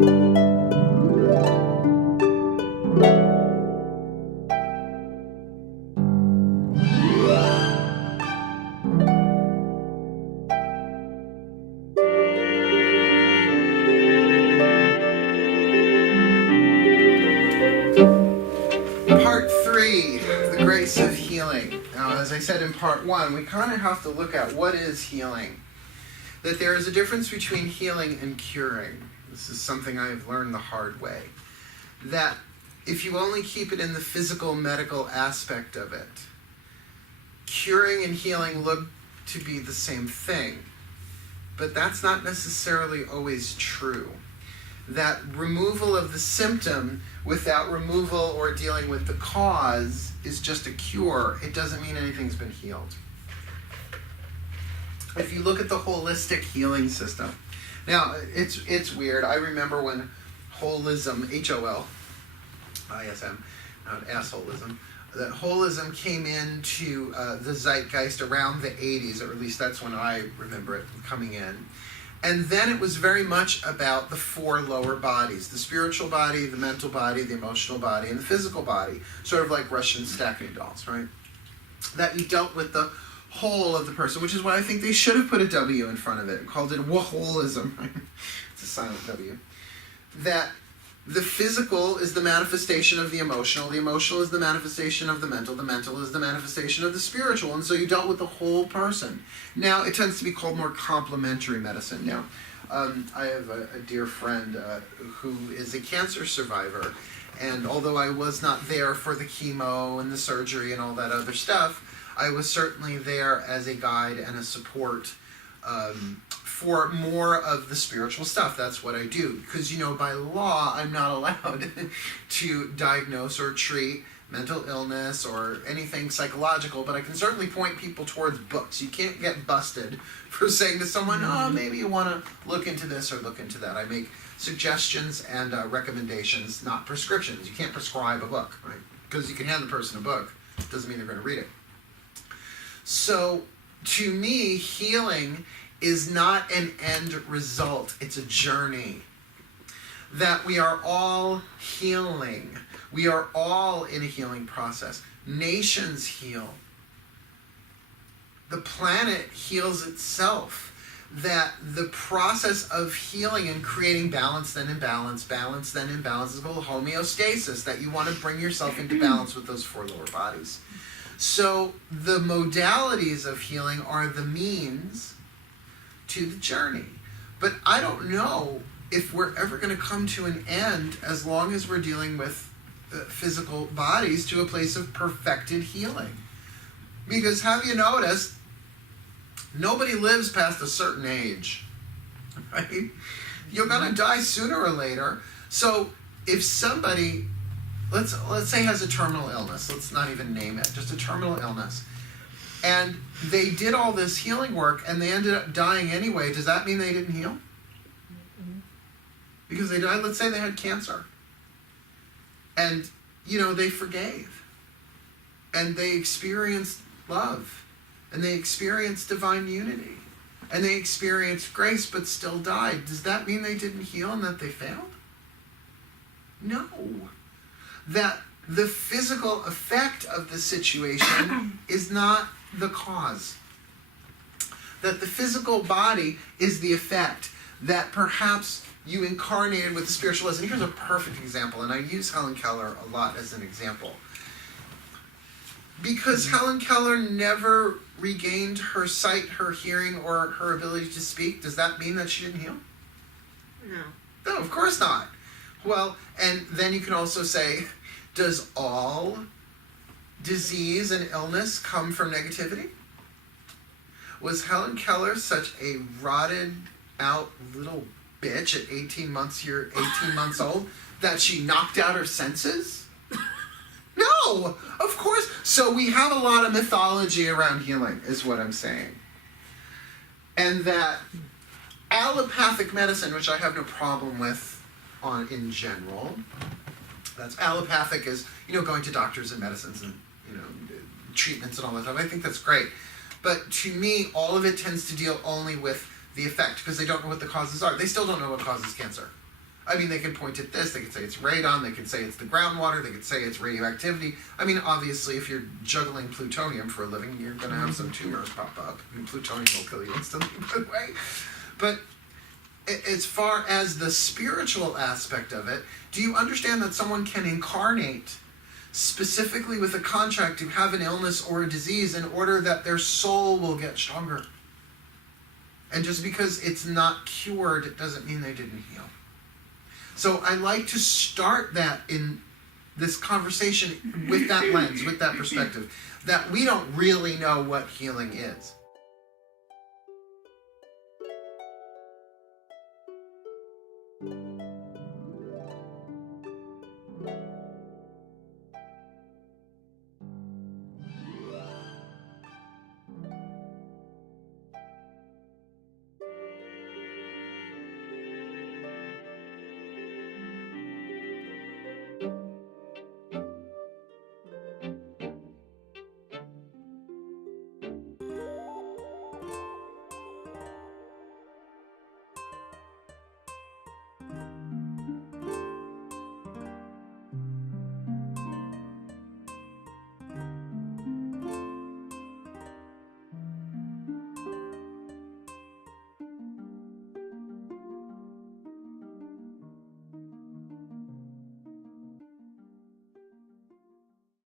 Part 3, the grace of healing. Now, as I said in part 1, we kind of have to look at what is healing. That there is a difference between healing and curing. This is something I have learned the hard way. That if you only keep it in the physical, medical aspect of it, curing and healing look to be the same thing. But that's not necessarily always true. That removal of the symptom without removal or dealing with the cause is just a cure. It doesn't mean anything's been healed. If you look at the holistic healing system, now it's weird. I remember when holism, H-O-L-I-S-M, not assholism, that holism came into the zeitgeist around the 80s, or at least that's when I remember it coming in. And then it was very much about the 4 lower bodies: the spiritual body, the mental body, the emotional body, and the physical body. Sort of like Russian stacking dolls, right? That you dealt with the whole of the person, which is why I think they should have put a W in front of it and called it waholism. It's a silent W. That the physical is the manifestation of the emotional is the manifestation of the mental is the manifestation of the spiritual, and so you dealt with the whole person. Now, it tends to be called more complementary medicine. Now, I have a dear friend who is a cancer survivor, and although I was not there for the chemo and the surgery and all that other stuff, I was certainly there as a guide and a support for more of the spiritual stuff. That's what I do. Because, by law, I'm not allowed to diagnose or treat mental illness or anything psychological, but I can certainly point people towards books. You can't get busted for saying to someone, oh, maybe you want to look into this or look into that. I make suggestions and recommendations, not prescriptions. You can't prescribe a book, right? Because you can hand the person a book. Doesn't mean they're going to read it. So, to me, healing is not an end result. It's a journey. That we are all healing. We are all in a healing process. Nations heal. The planet heals itself. That the process of healing and creating balance, then imbalance, balance, then imbalance is called homeostasis. That you want to bring yourself into balance with those 4 lower bodies. So the modalities of healing are the means to the journey. But I don't know if we're ever going to come to an end as long as we're dealing with physical bodies to a place of perfected healing. Because have you noticed, nobody lives past a certain age, right? You're going to die sooner or later. So if somebody, let's say has a terminal illness, let's not even name it, just a terminal illness, and they did all this healing work and they ended up dying anyway, does that mean they didn't heal? Because they died, let's say they had cancer. And, they forgave. And they experienced love. And they experienced divine unity. And they experienced grace but still died. Does that mean they didn't heal and that they failed? No. That the physical effect of the situation is not the cause. That the physical body is the effect. That perhaps you incarnated with the spiritual lesson. Here's a perfect example, and I use Helen Keller a lot as an example. Because Helen Keller never regained her sight, her hearing, or her ability to speak, does that mean that she didn't heal? No. No, of course not. Well, and then you can also say, does all disease and illness come from negativity? Was Helen Keller such a rotted out little bitch at 18 months old that she knocked out her senses? No, of course. So we have a lot of mythology around healing, is what I'm saying. And that allopathic medicine, which I have no problem with in general, that's allopathic is, going to doctors and medicines and, treatments and all that stuff. I think that's great. But to me, all of it tends to deal only with the effect because they don't know what the causes are. They still don't know what causes cancer. I mean, they could point at this, they could say it's radon, they could say it's the groundwater, they could say it's radioactivity. I mean, obviously, if you're juggling plutonium for a living, you're going to have some tumors pop up. I mean, plutonium will kill you instantly, by the way. But as far as the spiritual aspect of it, do you understand that someone can incarnate specifically with a contract to have an illness or a disease in order that their soul will get stronger? And just because it's not cured, it doesn't mean they didn't heal. So I like to start that in this conversation with that lens, with that perspective, that we don't really know what healing is.